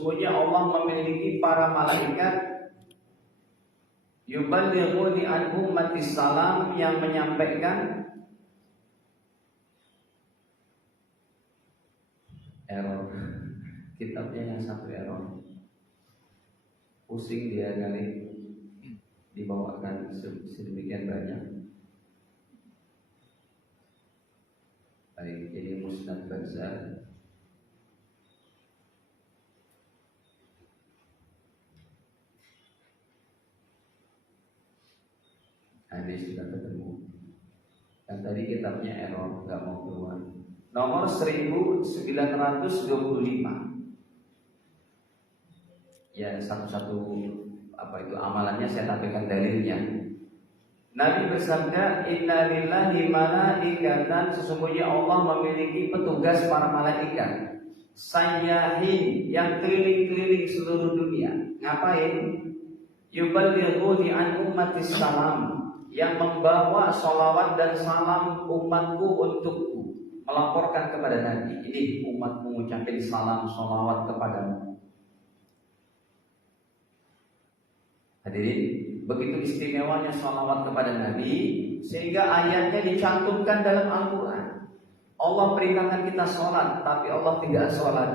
sesungguhnya Allah memiliki para malaikat yuballighuni an ummati salam, yang menyampaikan error. Kitabnya yang satu error. Pusing dia kali dibawakan sedemikian banyak. Baik, jadi Musnad Bazzar. Hadis sudah ketemu. Dan tadi kitabnya error, nggak mau keluar. Nomor 1925. Ya, satu-satu amalannya saya tampilkan dalilnya. Nabi bersabda, Inna lillahi malaikatan, sesungguhnya Allah memiliki petugas para malaikat sayyahin, yang keliling-keliling seluruh dunia. Ngapain? Yuballighuni an ummatis salam, yang membawa sholawat dan salam umatku untukku, melaporkan kepada Nabi, ini umatmu mengucapkan salam sholawat kepadamu. Hadirin, begitu istimewanya sholawat kepada Nabi, sehingga ayatnya dicantumkan dalam Al-Quran. Allah perintahkan kita sholat, tapi Allah tidak sholat.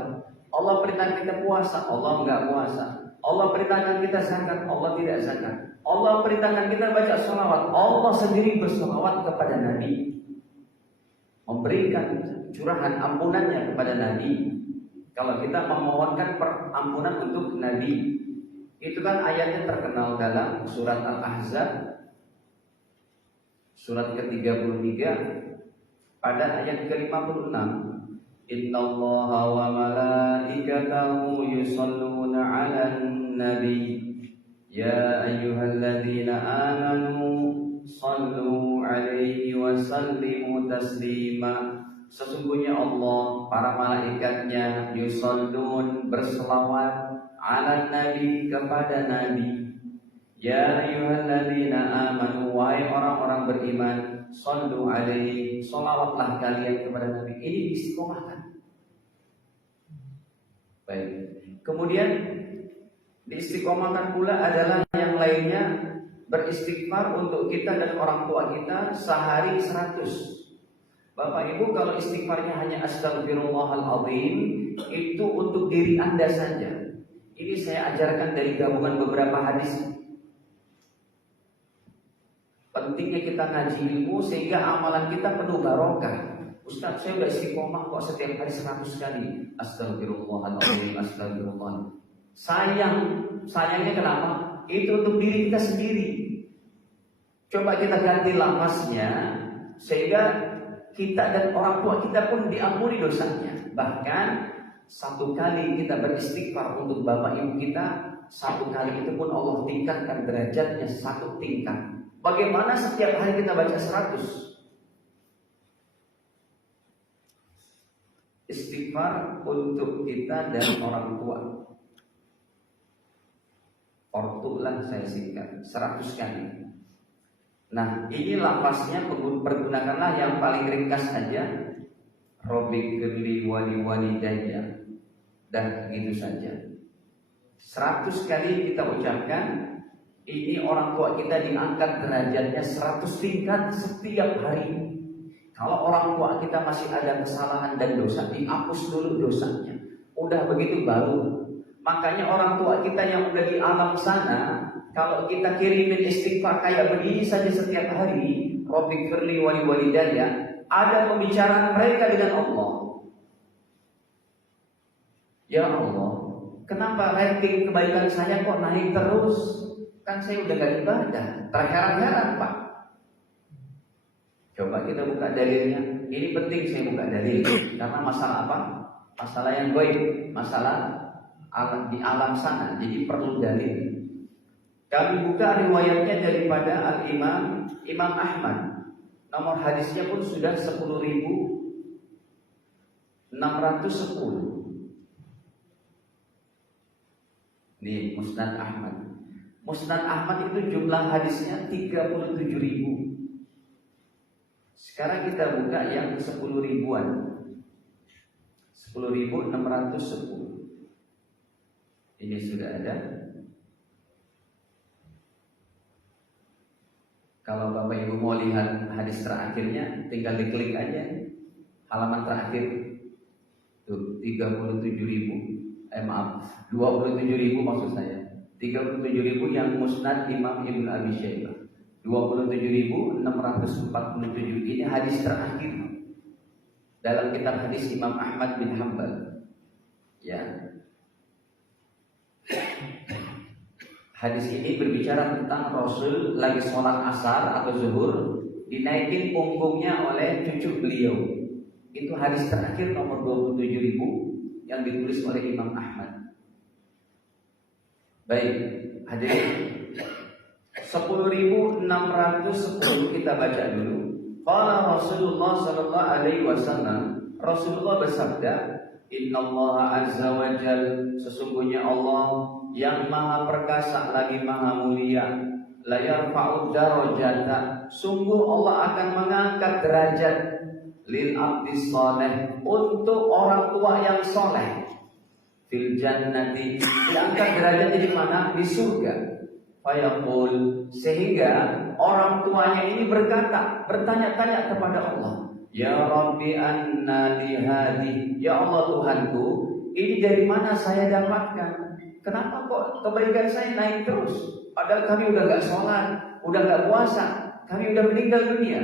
Allah perintahkan kita puasa, Allah enggak puasa. Allah perintahkan kita zakat, Allah tidak zakat. Allah perintahkan kita baca sholawat, Allah sendiri bersolawat kepada Nabi, memberikan curahan ampunannya kepada Nabi. Kalau kita memohonkan ampunan untuk Nabi, itu kan ayatnya terkenal dalam surat Al-Ahzab, surat ke-33, pada ayat ke-56. Innallaha wa malaikatahu yusholluna 'alan nabi ya ayyuhalladzina amanu shallu 'alaihi wa sallimu taslima. Sesungguhnya Allah, para malaikatnya, yushollun, berselawat, 'alan nabi, kepada Nabi. Ya ayyuhalladzina amanu, wahai orang-orang beriman, shallu 'alaihi, sholawatlah kalian kepada Nabi. Ini istiqomahkan. Baik. Kemudian diistiqomahkan pula adalah yang lainnya, beristighfar untuk kita dan orang tua kita sehari 100. Bapak Ibu, kalau istighfarnya hanya astagfirullahaladzim, itu untuk diri Anda saja. Ini saya ajarkan dari gabungan beberapa hadis. Pentingnya kita ngaji ilmu sehingga amalan kita penuh barokah. Ustaz, saya udah istiqomah kok setiap hari 100 kali astagfirullahaladzim, astagfirullah. Sayangnya kenapa? Itu untuk diri kita sendiri. Coba kita ganti lafaznya sehingga kita dan orang tua kita pun diampuni dosanya. Bahkan 1 kali kita beristighfar untuk bapak ibu kita, 1 kali itu pun Allah tingkatkan derajatnya 1 tingkat. Bagaimana setiap hari kita baca 100? Istighfar untuk kita dan orang tua. Ortulah saya singkat 100 kali. Nah, ini lafaznya pergunakanlah yang paling ringkas saja. Robbi firli wali walidayya, dan gitu saja. 100 kali kita ucapkan, ini orang tua kita diangkat derajatnya 100 tingkat setiap hari. Kalau orang tua kita masih ada kesalahan dan dosa, dihapus dulu dosanya. Udah begitu baru. Makanya orang tua kita yang udah di alam sana, kalau kita kirimin istighfar kayak begini saja setiap hari, Rabbi firli wali walidayya, ada pembicaraan mereka dengan Allah. Ya Allah, kenapa ranking kebaikan saya kok naik terus? Kan saya udah gak ibadah. Terheran-heran Pak. Coba kita buka dalilnya. Ini penting saya buka dalil. Karena masalah apa? Masalah yang gaib, masalah alam di alam sana. Jadi perlu dalil. Kami buka riwayatnya daripada Al-Imam Ahmad. Nomor hadisnya pun sudah 10.610. Nih Musnad Ahmad. Musnad Ahmad itu jumlah hadisnya 37.000. Sekarang kita buka yang 10.000-an. 10.610. Ini sudah ada. Kalau Bapak Ibu mau lihat hadis terakhirnya, tinggal diklik aja halaman terakhir. Tuh 27.000 maksud saya. 37.000 yang musnad Imam Ibnu Abi Syaibah. 27.647 ini hadis terakhir dalam kitab hadis Imam Ahmad bin Hanbal. Ya. Hadis ini berbicara tentang Rasul lagi sholat asar atau zuhur, dinaikin punggungnya oleh cucu beliau. Itu hadis terakhir nomor 27.000 yang ditulis oleh Imam Ahmad. Baik, hadirin, 10.610 kita baca dulu. Qala Rasulullah sallallahu alaihi wasallam, Rasulullah bersabda, Innallaha azza wa jal, sesungguhnya Allah yang maha perkasa lagi maha mulia, la yarfa'ud darajata, sungguh Allah akan mengangkat derajat lil abdi saleh, untuk orang tua yang soleh, fil jannati, diangkat derajatnya di mana? Di surga. Fayaqul, sehingga orang tuanya ini bertanya-tanya kepada Allah, ya Rabbi anna lihadi, ya Allah Tuhanku, ini dari mana saya dapatkan? Kenapa kok kebaikan saya naik terus? Padahal kami udah gak sholat, udah gak puasa, kami udah meninggal dunia.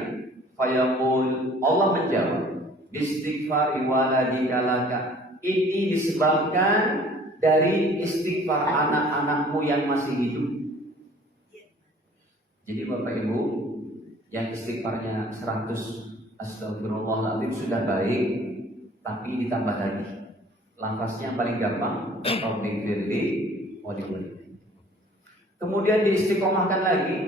Fayaqul, Allah menjawab, istighfari waladika laka, ini disebabkan dari istighfar anak-anakmu yang masih hidup. Jadi Bapak Ibu yang istighfarnya 100 astagfirullahaladzim sudah baik, tapi ditambah lagi. Lafaznya paling gampang, Rabbi firli wali. Kemudian diistiqomahkan lagi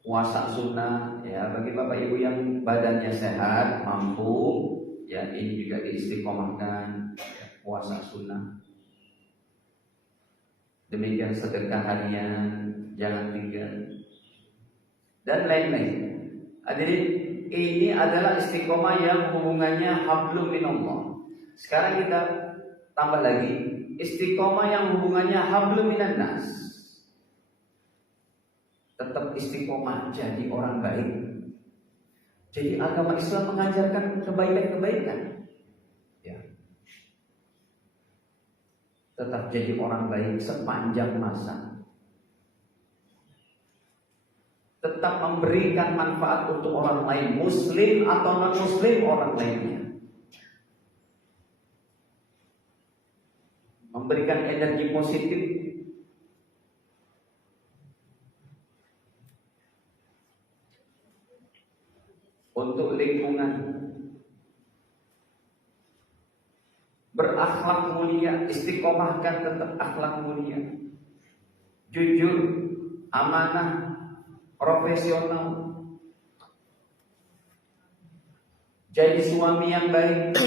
puasa sunnah, ya bagi Bapak Ibu yang badannya sehat, mampu, ya ini juga diistiqomahkan, puasa sunnah. Demikian sedekah harian, jangan tinggal, dan lain-lain. Hadirin, ini adalah istiqomah yang hubungannya hablum minallah. Sekarang kita tambah lagi istiqomah yang hubungannya hablum minan nas. Tetap istiqomah jadi orang baik. Jadi agama Islam mengajarkan kebaikan-kebaikan. Ya. Tetap jadi orang baik sepanjang masa. Tetap memberikan manfaat untuk orang lain, muslim atau non-muslim orang lainnya. Memberikan energi positif. Untuk lingkungan. Berakhlak mulia, istiqomahkan tetap akhlak mulia. Jujur, amanah, profesional, jadi suami yang baik,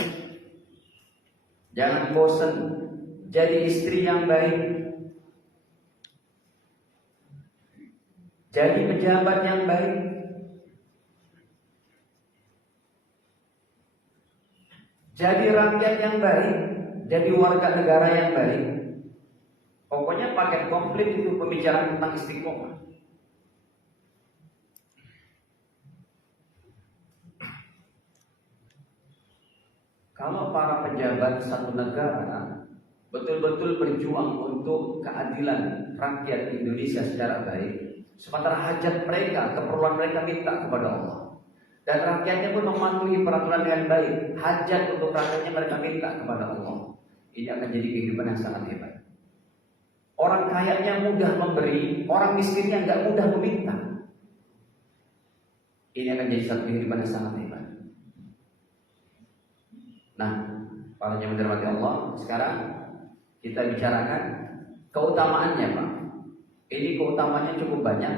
jangan bosan, jadi istri yang baik, jadi pejabat yang baik, jadi rakyat yang baik, jadi warga negara yang baik. Pokoknya paket komplit itu pembicaraan tentang istiqomah. Kalau para pejabat satu negara betul-betul berjuang untuk keadilan rakyat Indonesia secara baik, sementara hajat mereka, keperluan mereka minta kepada Allah, dan rakyatnya pun mematuhi peraturan dengan baik, hajat untuk rakyatnya mereka minta kepada Allah, ini akan jadi kehidupan yang sangat hebat. Orang kayanya mudah memberi, orang miskinnya nggak mudah meminta. Ini akan jadi satu kehidupan yang sangat hebat. Nah, para jemaah dirahmati Allah, sekarang kita bicarakan keutamaannya, Pak. Ini keutamaannya cukup banyak,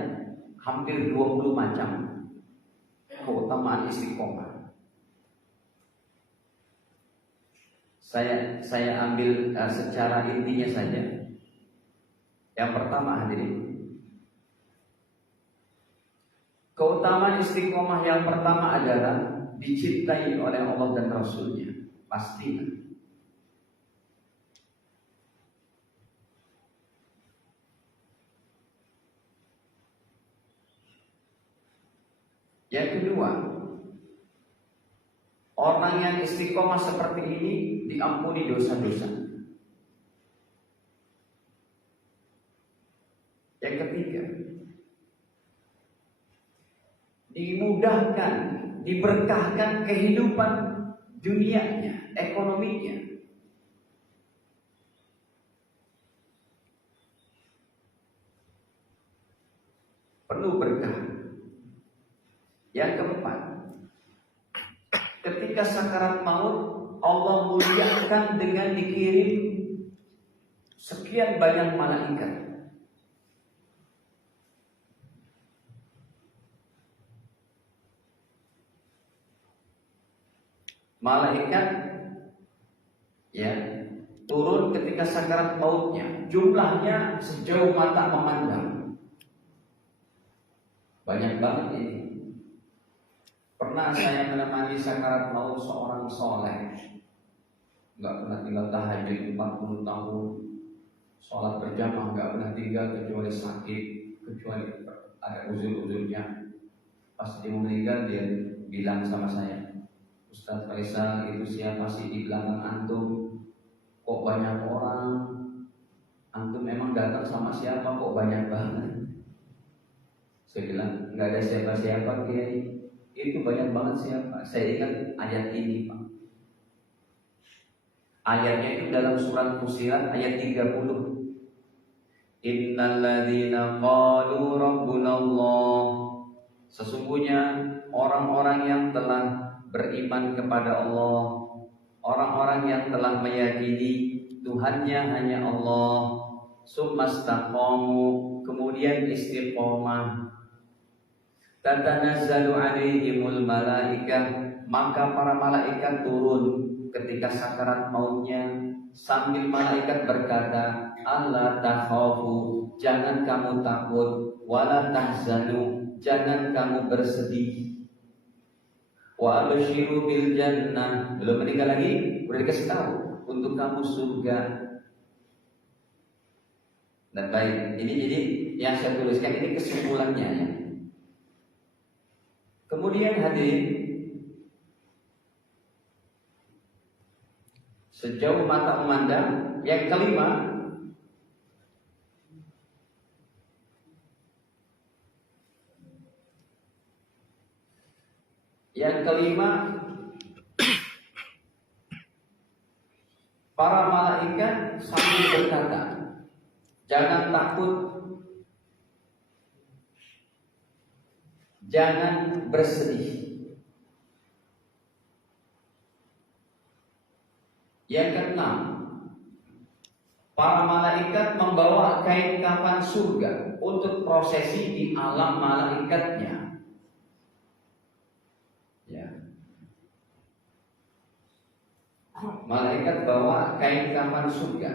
hampir 20 macam keutamaan istiqomah. Saya ambil secara intinya saja. Yang pertama, hadirin, keutamaan istiqomah yang pertama adalah dicintai oleh Allah dan Rasulnya. Pastinya. Yang kedua, orang yang istiqomah seperti ini diampuni dosa-dosa. Yang ketiga, dimudahkan, diberkahkan kehidupan dunianya, ekonominya. Penuh berkah. Yang keempat, ketika sakarat maut, Allah muliakan dengan dikirim sekian banyak malaikat. Malaikat ya turun ketika sakarat mautnya, jumlahnya sejauh mata memandang. Banyak banget ini. Pernah saya menemani sakarat maut seorang soleh, nggak pernah tinggal tahajud 40 tahun, sholat berjamaah nggak pernah tinggal kecuali sakit, kecuali ada uzur-uzurnya. Pas dia meninggal dia bilang sama saya, Ustaz Faisal, itu siapa sih di belakang antum? Kok banyak orang? Antum memang datang sama siapa? Kok banyak banget? Saya bilang, nggak ada siapa-siapa Kiai. Itu banyak banget siapa? Saya ingat ayat ini, Pak. Ayatnya itu dalam surat Fussilat ayat 30. Innal ladzina qalu rabbunallah. Sesungguhnya orang-orang yang telah beriman kepada Allah, orang-orang yang telah meyakini Tuhannya hanya Allah, sumastaqamu, kemudian istiqomah, tatanazzalu alaihimul malaikah, maka para malaikat turun ketika sakarat mautnya sambil malaikat berkata, Allah takhafu, jangan kamu takut, wala tahzanu, jangan kamu bersedih, wa abshiru bil jannah, belum meninggal lagi udah dikasih tahu untuk kamu surga. Dan baik, ini jadi yang saya tuliskan ini kesimpulannya ya. Kemudian hadirin, sejauh mata memandang. Yang kelima, para malaikat sambil berkata, jangan takut, jangan bersedih. Yang keenam, para malaikat membawa kain kafan surga untuk prosesi di alam malaikatnya. Ya. Malaikat bawa kain kafan surga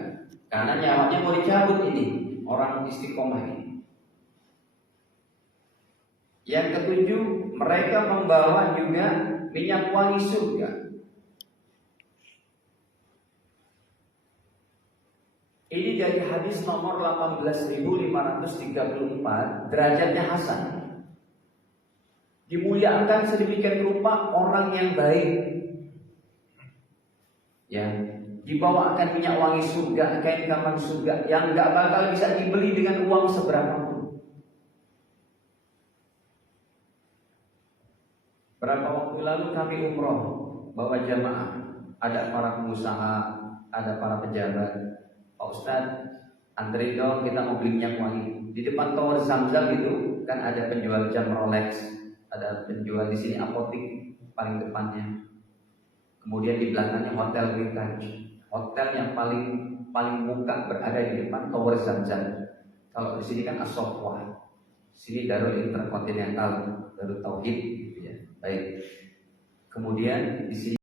karena nyawanya mau dicabut ini orang istiqomah ini. Yang ketujuh, mereka membawa juga minyak wangi surga. Ini dari hadis nomor 18.534, derajatnya hasan. Dimuliakan sedemikian rupa orang yang baik. Ya, dibawakan minyak wangi surga, kain kafan surga yang gak bakal bisa dibeli dengan uang seberapapun. Berapa waktu lalu kami umroh bawa jamaah, ada para pengusaha, ada para pejabat. Pak Ustadz, antri dong, kita mau beli minyak wangi. Di depan tower Zamzam itu kan ada penjual jam Rolex, ada penjual di sini apotik paling depannya. Kemudian di belakangnya hotel Vintage, hotel yang paling muka berada di depan tower Zamzam. Kalau di sini kan As-Sofwa, sini Darul Interkontinental, Darul Tauhid, gitu ya. Baik. Kemudian di sini